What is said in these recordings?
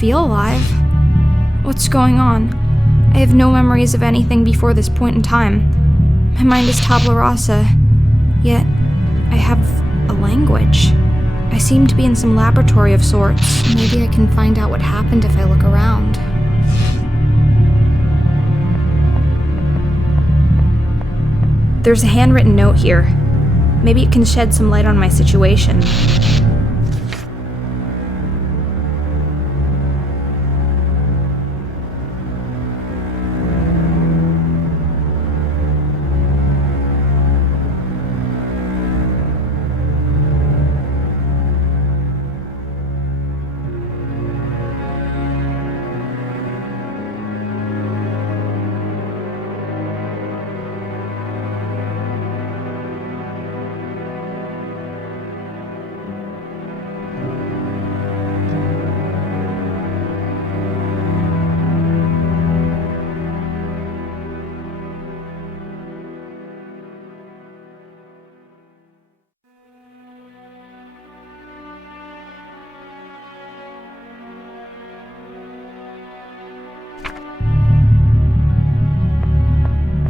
feel alive. What's going on? I have no memories of anything before this point in time. My mind is tabula rasa, yet I have a language. I seem to be in some laboratory of sorts. Maybe I can find out what happened if I look around. There's a handwritten note here. Maybe it can shed some light on my situation.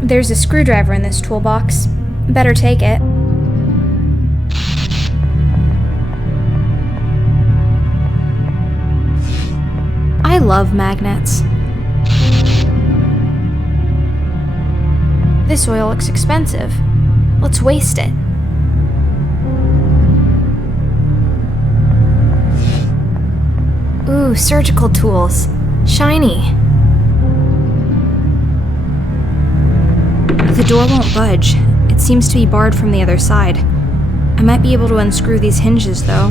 There's a screwdriver in this toolbox. Better take it. I love magnets. This oil looks expensive. Let's waste it. Ooh, surgical tools. Shiny. The door won't budge. It seems to be barred from the other side. I might be able to unscrew these hinges, though.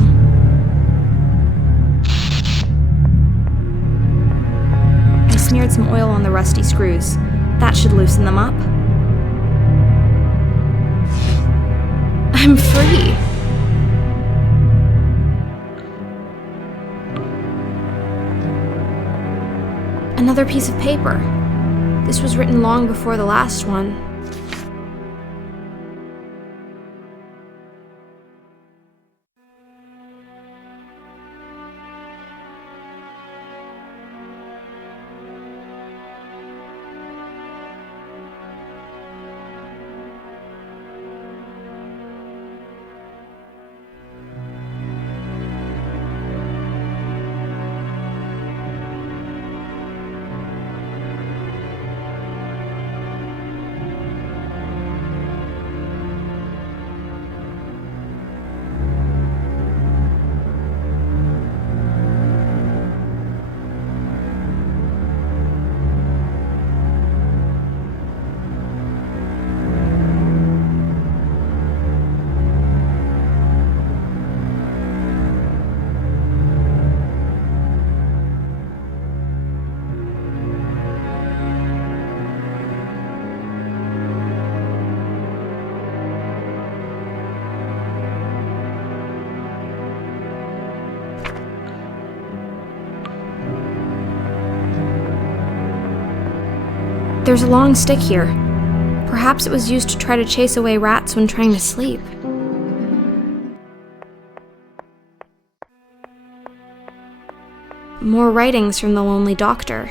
I smeared some oil on the rusty screws. That should loosen them up. I'm free! Another piece of paper. This was written long before the last one. There's a long stick here. Perhaps it was used to try to chase away rats when trying to sleep. More writings from the lonely doctor.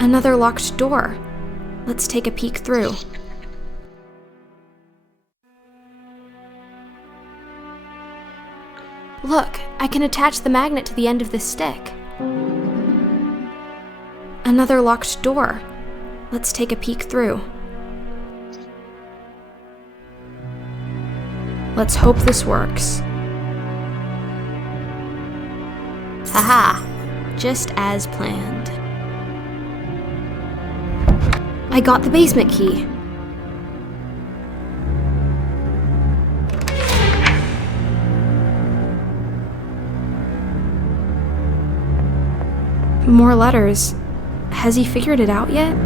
Another locked door. Let's take a peek through. Look, I can attach the magnet to the end of this stick. Another locked door. Let's take a peek through. Let's hope this works. Haha, just as planned. I got the basement key. More letters. Has he figured it out yet?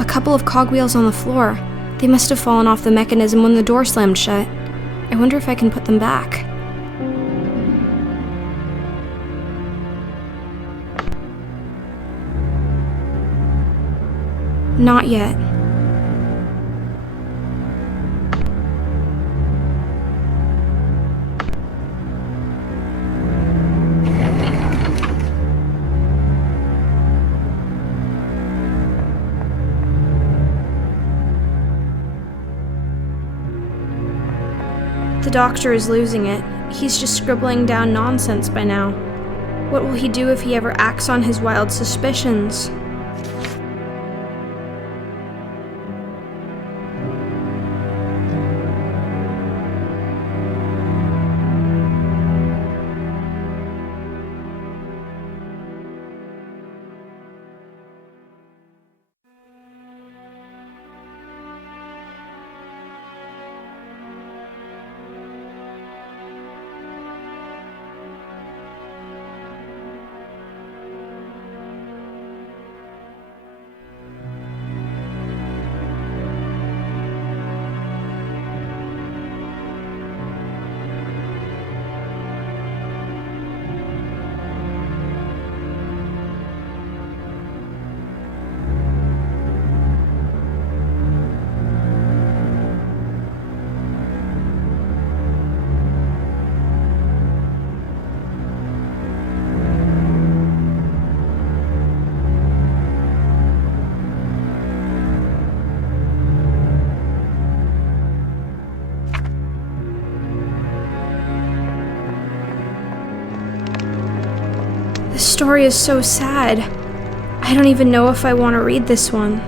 A couple of cogwheels on the floor. They must have fallen off the mechanism when the door slammed shut. I wonder if I can put them back. Not yet. The doctor is losing it. He's just scribbling down nonsense by now. What will he do if he ever acts on his wild suspicions? The story is so sad. I don't even know if I want to read this one.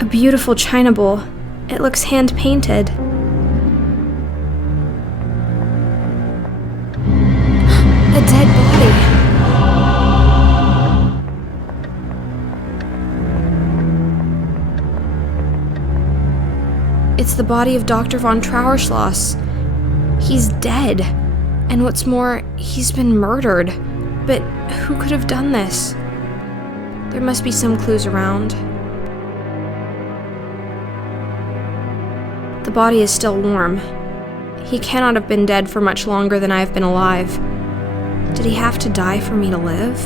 A beautiful china bowl. It looks hand-painted. A dead body. It's the body of Dr. von Trauerschloss. He's dead. And what's more, he's been murdered. But who could have done this? There must be some clues around. The body is still warm. He cannot have been dead for much longer than I have been alive. Did he have to die for me to live?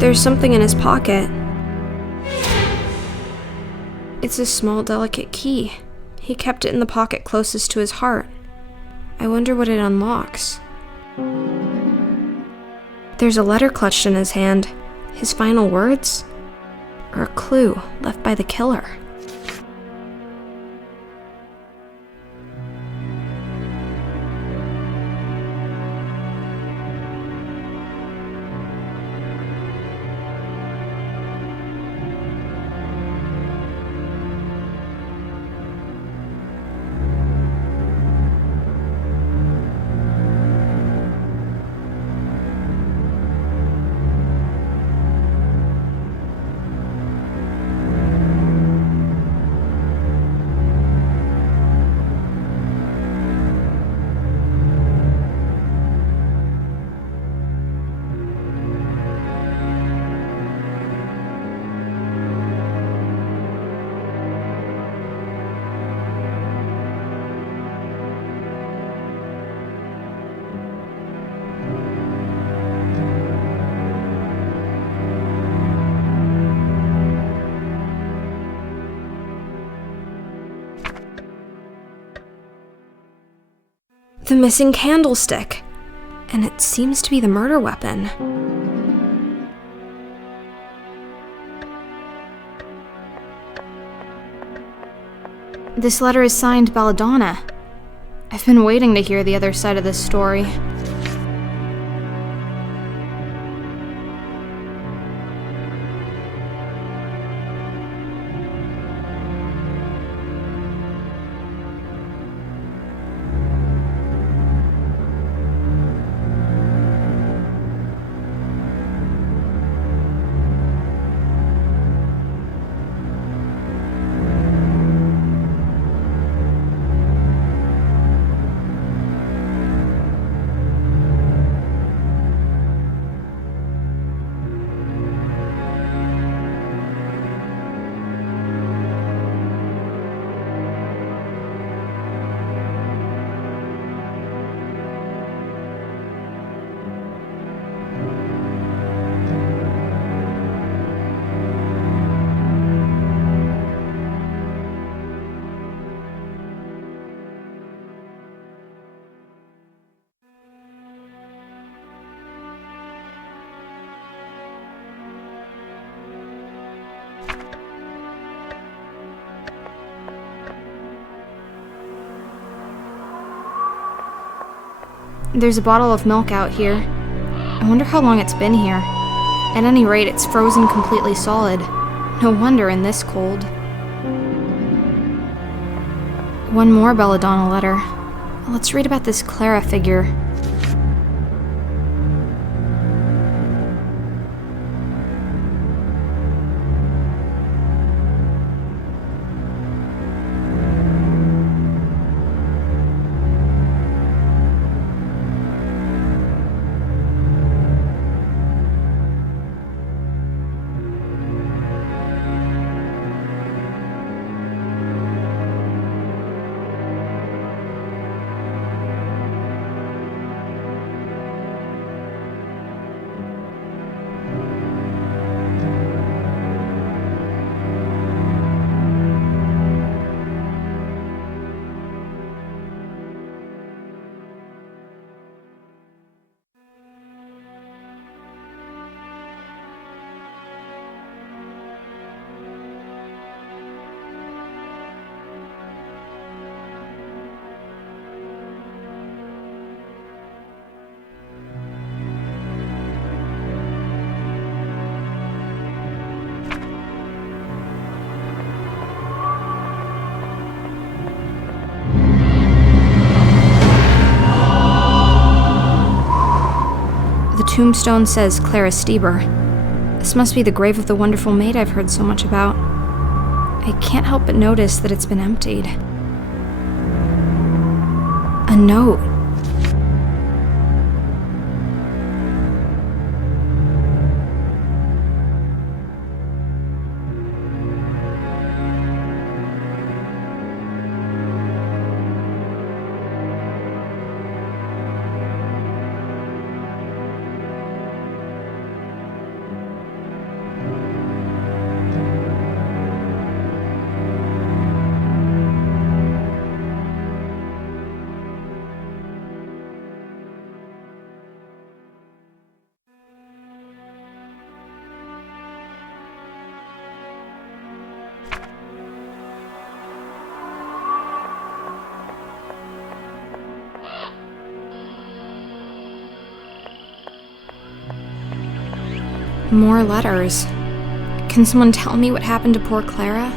There's something in his pocket. It's a small, delicate key. He kept it in the pocket closest to his heart. I wonder what it unlocks. There's a letter clutched in his hand. His final words? Or a clue left by the killer? The missing candlestick. And it seems to be the murder weapon. This letter is signed Belladonna. I've been waiting to hear the other side of this story. There's a bottle of milk out here. I wonder how long it's been here. At any rate, it's frozen completely solid. No wonder in this cold. One more Belladonna letter. Let's read about this Clara figure. The tombstone says Clara Stieber. This must be the grave of the wonderful maid I've heard so much about. I can't help but notice that it's been emptied. A note. More letters. Can someone tell me what happened to poor Clara?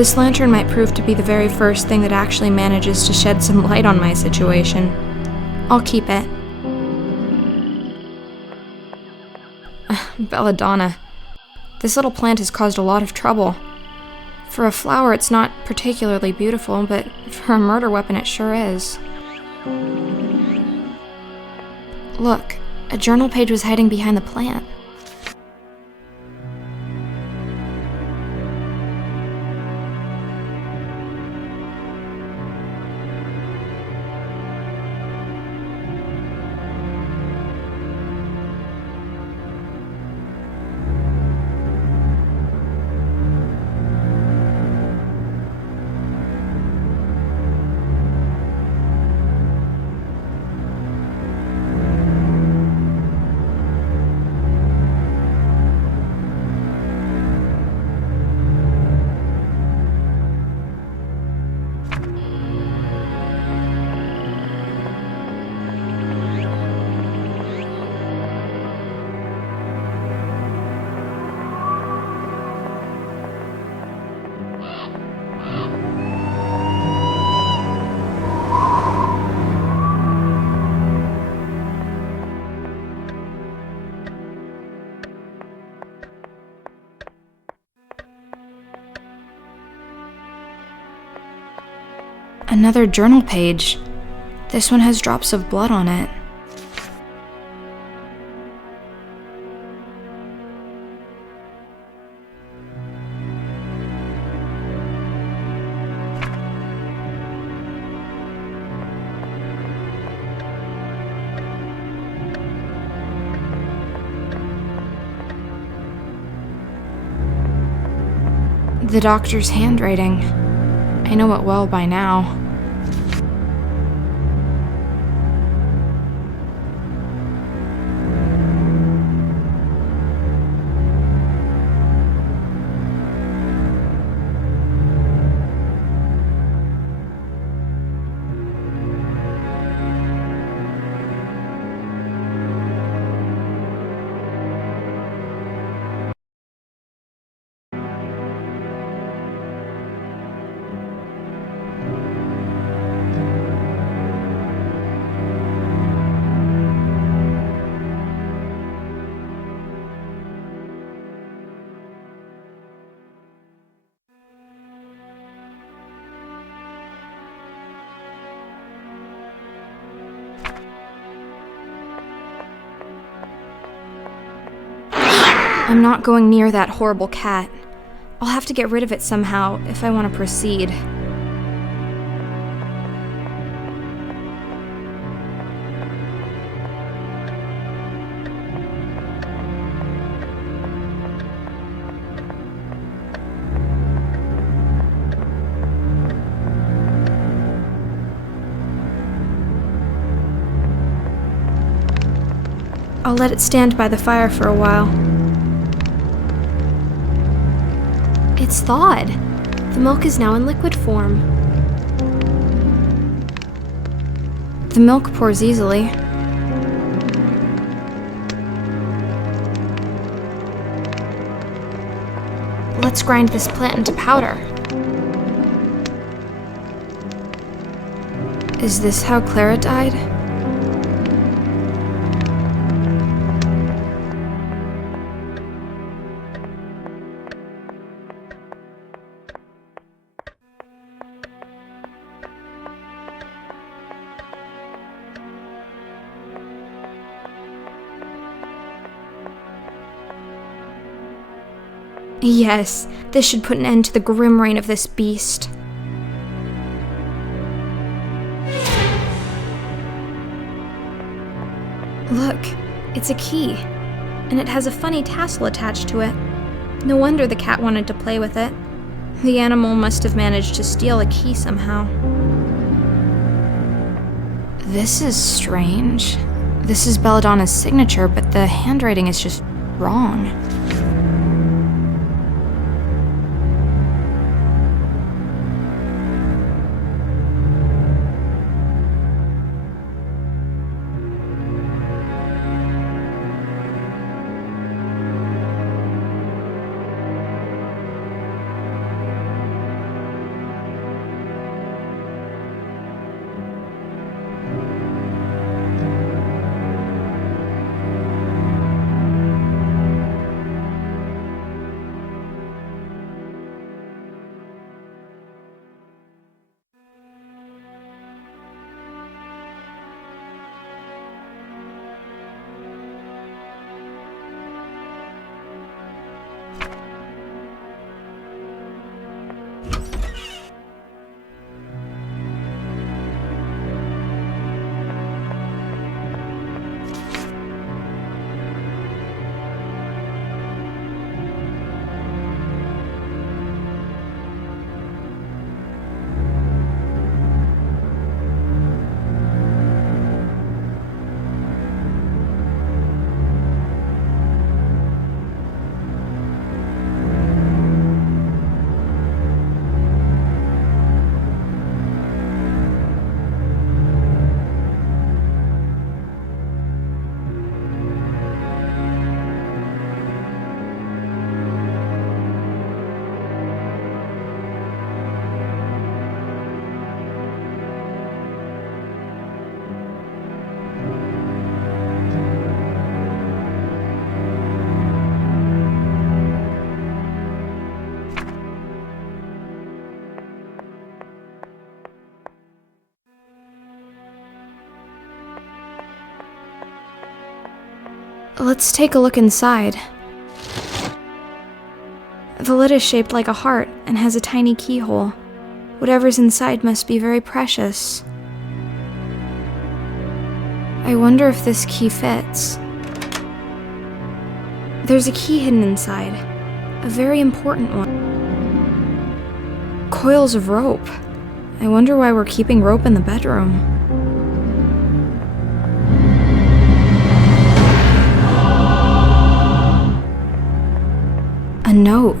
This lantern might prove to be the very first thing that actually manages to shed some light on my situation. I'll keep it. Belladonna. This little plant has caused a lot of trouble. For a flower, it's not particularly beautiful, but for a murder weapon, it sure is. Look, a journal page was hiding behind the plant. Another journal page. This one has drops of blood on it. The doctor's handwriting. I know it well by now. I'm not going near that horrible cat. I'll have to get rid of it somehow if I want to proceed. I'll let it stand by the fire for a while. It's thawed. The milk is now in liquid form. The milk pours easily. Let's grind this plant into powder. Is this how Clara died? Yes, this should put an end to the grim reign of this beast. Look, it's a key, and it has a funny tassel attached to it. No wonder the cat wanted to play with it. The animal must have managed to steal a key somehow. This is strange. This is Belladonna's signature, but the handwriting is just wrong. Let's take a look inside. The lid is shaped like a heart and has a tiny keyhole. Whatever's inside must be very precious. I wonder if this key fits. There's a key hidden inside, a very important one. Coils of rope. I wonder why we're keeping rope in the bedroom. A note.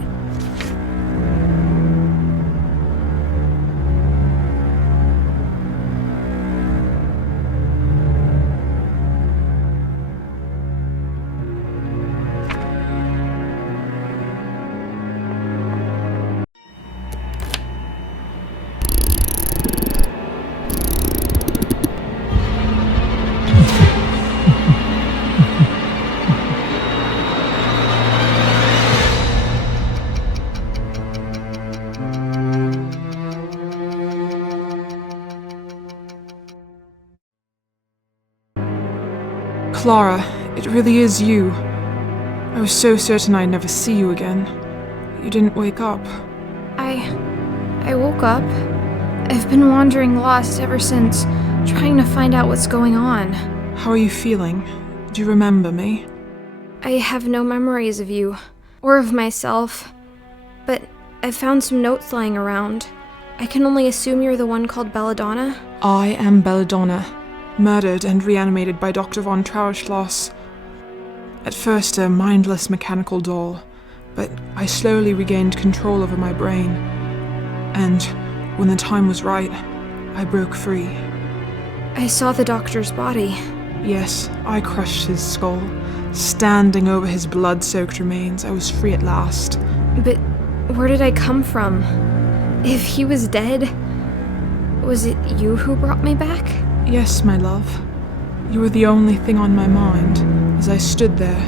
Clara, it really is you. I was so certain I'd never see you again. You didn't wake up. I woke up. I've been wandering lost ever since, trying to find out what's going on. How are you feeling? Do you remember me? I have no memories of you, or of myself, but I've found some notes lying around. I can only assume you're the one called Belladonna? I am Belladonna, murdered and reanimated by Dr. von Trauerschloss. At first a mindless mechanical doll, but I slowly regained control over my brain. And when the time was right, I broke free. I saw the doctor's body. Yes, I crushed his skull. Standing over his blood-soaked remains, I was free at last. But where did I come from? If he was dead, was it you who brought me back? Yes, my love. You were the only thing on my mind as I stood there,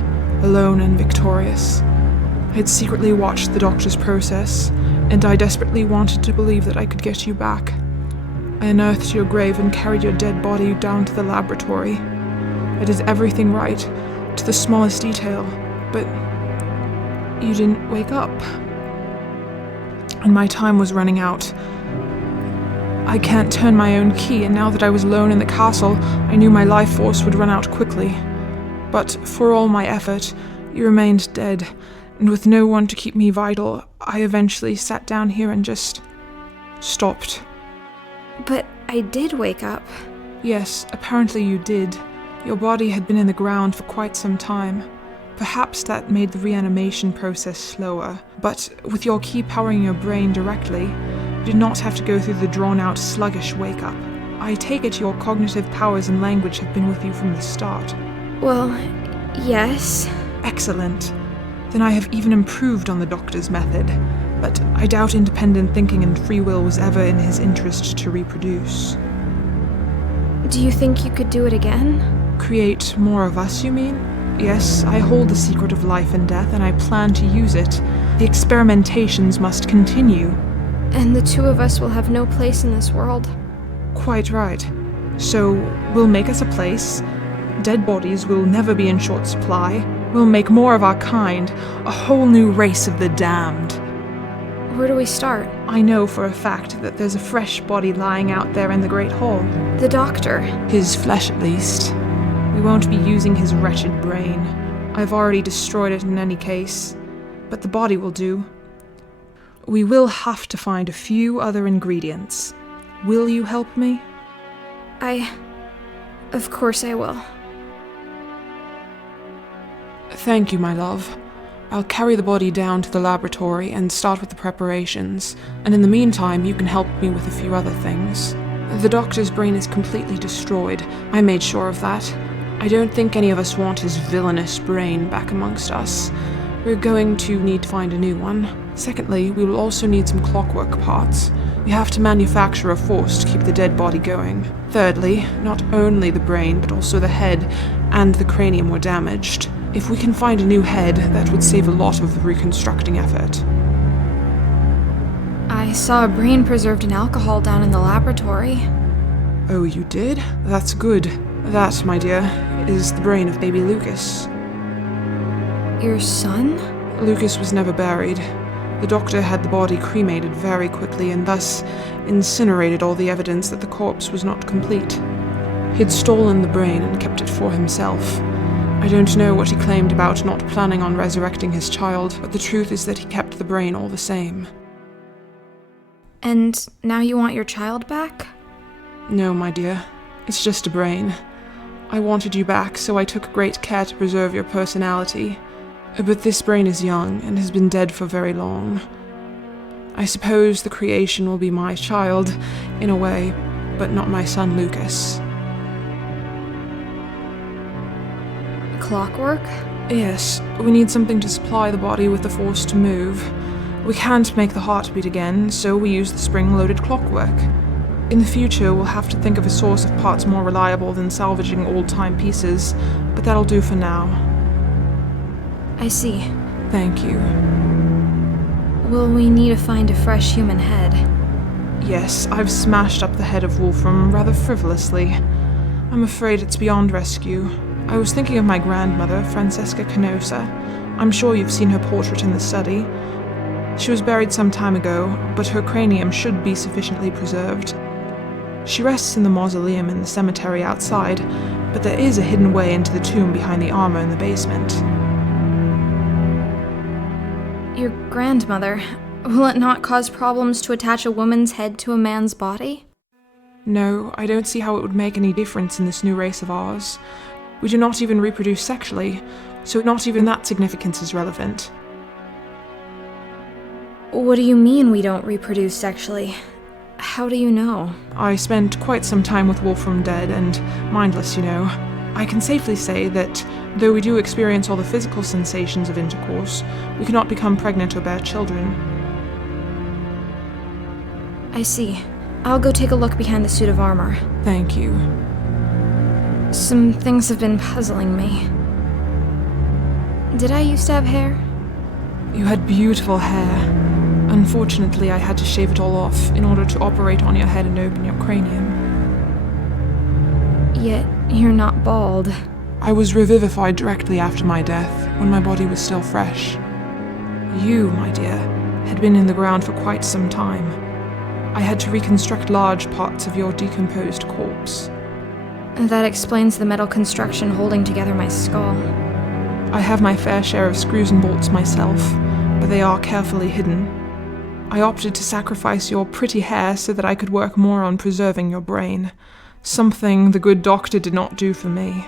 alone and victorious. I had secretly watched the doctor's process, and I desperately wanted to believe that I could get you back. I unearthed your grave and carried your dead body down to the laboratory. I did everything right, to the smallest detail, but You didn't wake up. And my time was running out. I can't turn my own key, and now that I was alone in the castle, I knew my life force would run out quickly. But for all my effort, you remained dead, and with no one to keep me vital, I eventually sat down here and just stopped. But I did wake up. Yes, apparently you did. Your body had been in the ground for quite some time. Perhaps that made the reanimation process slower, but with your key powering your brain directly, you did not have to go through the drawn-out, sluggish wake-up. I take it your cognitive powers and language have been with you from the start. Well, yes. Excellent. Then I have even improved on the doctor's method, but I doubt independent thinking and free will was ever in his interest to reproduce. Do you think you could do it again? Create more of us, you mean? Yes, I hold the secret of life and death, and I plan to use it. The experimentations must continue. And the two of us will have no place in this world. Quite right. So, we'll make us a place. Dead bodies will never be in short supply. We'll make more of our kind, a whole new race of the damned. Where do we start? I know for a fact that there's a fresh body lying out there in the Great Hall. The doctor. His flesh, at least. We won't be using his wretched brain. I've already destroyed it in any case. But the body will do. We will have to find a few other ingredients. Will you help me? Of course I will. Thank you, my love. I'll carry the body down to the laboratory and start with the preparations, and in the meantime you can help me with a few other things. The doctor's brain is completely destroyed. I made sure of that. I don't think any of us want his villainous brain back amongst us. We're going to need to find a new one. Secondly, we will also need some clockwork parts. We have to manufacture a force to keep the dead body going. Thirdly, not only the brain, but also the head and the cranium were damaged. If we can find a new head, that would save a lot of the reconstructing effort. I saw a brain preserved in alcohol down in the laboratory. Oh, you did? That's good. That, my dear, is the brain of baby Lucas. Your son? Lucas was never buried. The doctor had the body cremated very quickly and thus incinerated all the evidence that the corpse was not complete. He'd stolen the brain and kept it for himself. I don't know what he claimed about not planning on resurrecting his child, but the truth is that he kept the brain all the same. And now you want your child back? No, my dear. It's just a brain. I wanted you back, so I took great care to preserve your personality. But this brain is young and has been dead for very long. I suppose the creation will be my child, in a way, but not my son Lucas. Clockwork? Yes, we need something to supply the body with the force to move. We can't make the heart beat again, so we use the spring-loaded clockwork. In the future, we'll have to think of a source of parts more reliable than salvaging old-time pieces, but that'll do for now. I see. Thank you. Will we need to find a fresh human head? Yes, I've smashed up the head of Wolfram rather frivolously. I'm afraid it's beyond rescue. I was thinking of my grandmother, Francesca Canosa. I'm sure you've seen her portrait in the study. She was buried some time ago, but her cranium should be sufficiently preserved. She rests in the mausoleum in the cemetery outside, but there is a hidden way into the tomb behind the armor in the basement. Your grandmother. Will it not cause problems to attach a woman's head to a man's body? No, I don't see how it would make any difference in this new race of ours. We do not even reproduce sexually, so not even that significance is relevant. What do you mean we don't reproduce sexually? How do you know? I spent quite some time with Wolfram dead and mindless, you know. I can safely say that, though we do experience all the physical sensations of intercourse, we cannot become pregnant or bear children. I see. I'll go take a look behind the suit of armor. Thank you. Some things have been puzzling me. Did I used to have hair? You had beautiful hair. Unfortunately, I had to shave it all off in order to operate on your head and open your cranium. Yet, you're not bald. I was revivified directly after my death, when my body was still fresh. You, my dear, had been in the ground for quite some time. I had to reconstruct large parts of your decomposed corpse. That explains the metal construction holding together my skull. I have my fair share of screws and bolts myself, but they are carefully hidden. I opted to sacrifice your pretty hair so that I could work more on preserving your brain, something the good doctor did not do for me.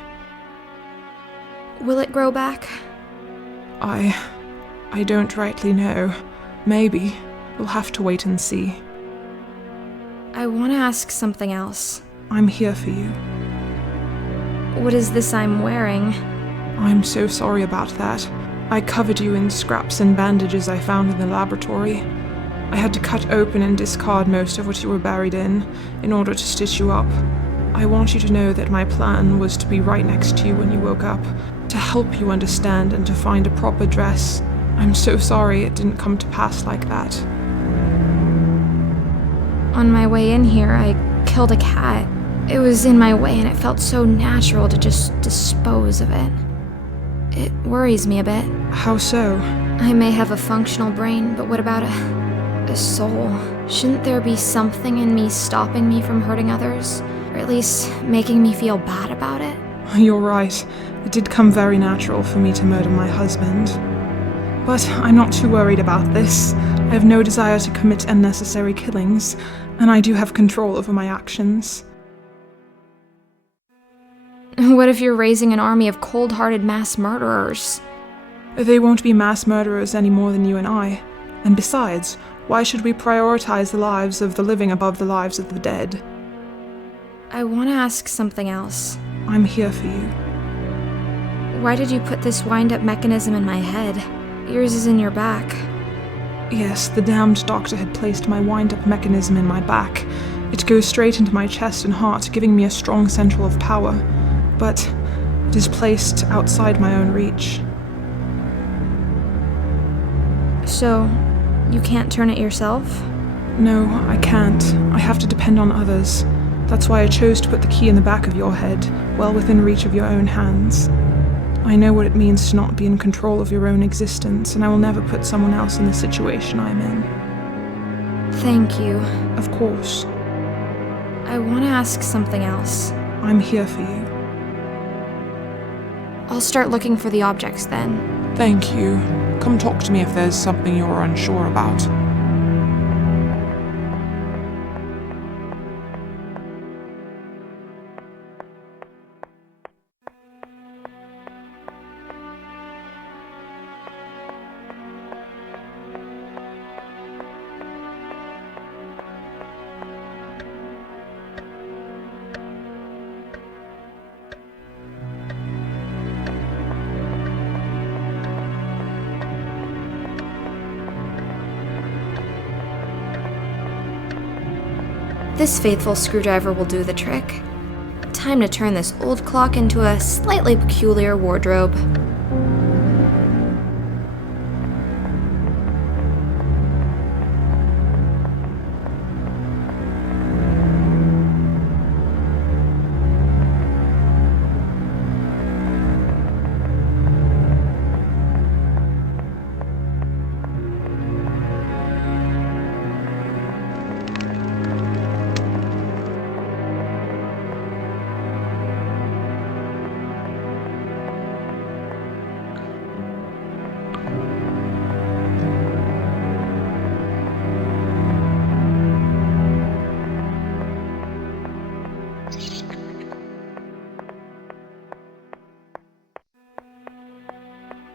Will it grow back? I don't rightly know. Maybe. We'll have to wait and see. I want to ask something else. I'm here for you. What is this I'm wearing? I'm so sorry about that. I covered you in scraps and bandages I found in the laboratory. I had to cut open and discard most of what you were buried in order to stitch you up. I want you to know that my plan was to be right next to you when you woke up, to help you understand and to find a proper dress. I'm so sorry it didn't come to pass like that. On my way in here, I killed a cat. It was in my way and it felt so natural to just dispose of it. It worries me a bit. How so? I may have a functional brain, but what about a soul? Shouldn't there be something in me stopping me from hurting others? Or at least making me feel bad about it? You're right. It did come very natural for me to murder my husband. But I'm not too worried about this. I have no desire to commit unnecessary killings, and I do have control over my actions. What if you're raising an army of cold-hearted mass murderers? They won't be mass murderers any more than you and I. And besides, why should we prioritize the lives of the living above the lives of the dead? I want to ask something else. I'm here for you. Why did you put this wind-up mechanism in my head? Yours is in your back. Yes, the damned doctor had placed my wind-up mechanism in my back. It goes straight into my chest and heart, giving me a strong central of power. But it is placed outside my own reach. So, you can't turn it yourself? No, I can't. I have to depend on others. That's why I chose to put the key in the back of your head, well within reach of your own hands. I know what it means to not be in control of your own existence, and I will never put someone else in the situation I'm in. Thank you. Of course. I want to ask something else. I'm here for you. I'll start looking for the objects then. Thank you. Come talk to me if there's something you're unsure about. This faithful screwdriver will do the trick. Time to turn this old clock into a slightly peculiar wardrobe.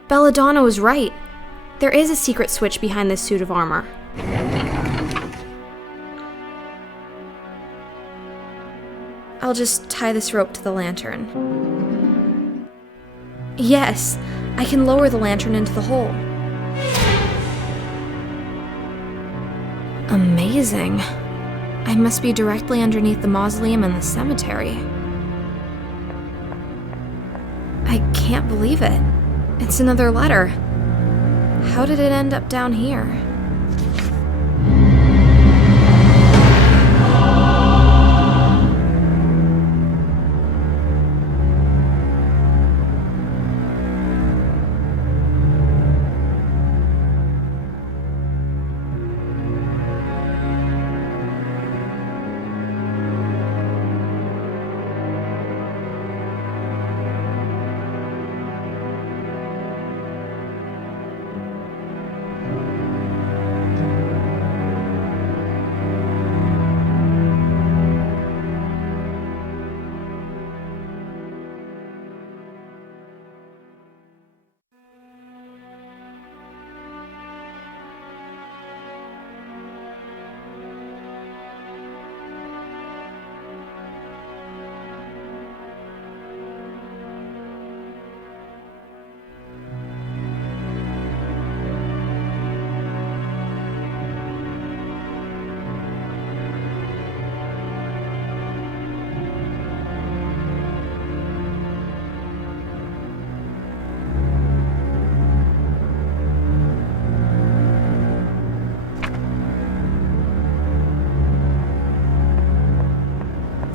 Belladonna was right. There is a secret switch behind this suit of armor. I'll just tie this rope to the lantern. Yes, I can lower the lantern into the hole. Amazing. I must be directly underneath the mausoleum and the cemetery. I can't believe it. It's another letter. How did it end up down here?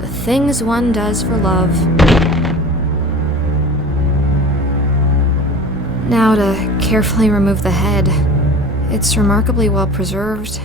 The things one does for love. Now to carefully remove the head. It's remarkably well preserved.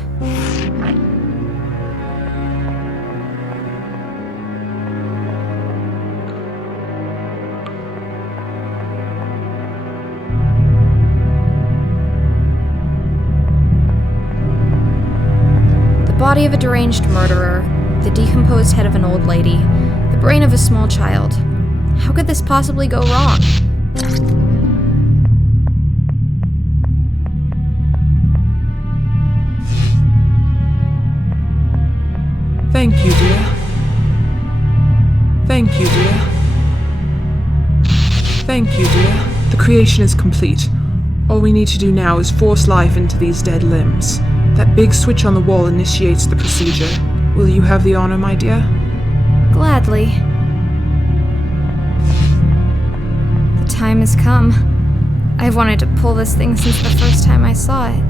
The body of a deranged murderer, the decomposed head of an old lady, the brain of a small child. How could this possibly go wrong? Thank you, dear. Thank you, dear. Thank you, dear. The creation is complete. All we need to do now is force life into these dead limbs. That big switch on the wall initiates the procedure. Will you have the honor, my dear? Gladly. The time has come. I've wanted to pull this thing since the first time I saw it.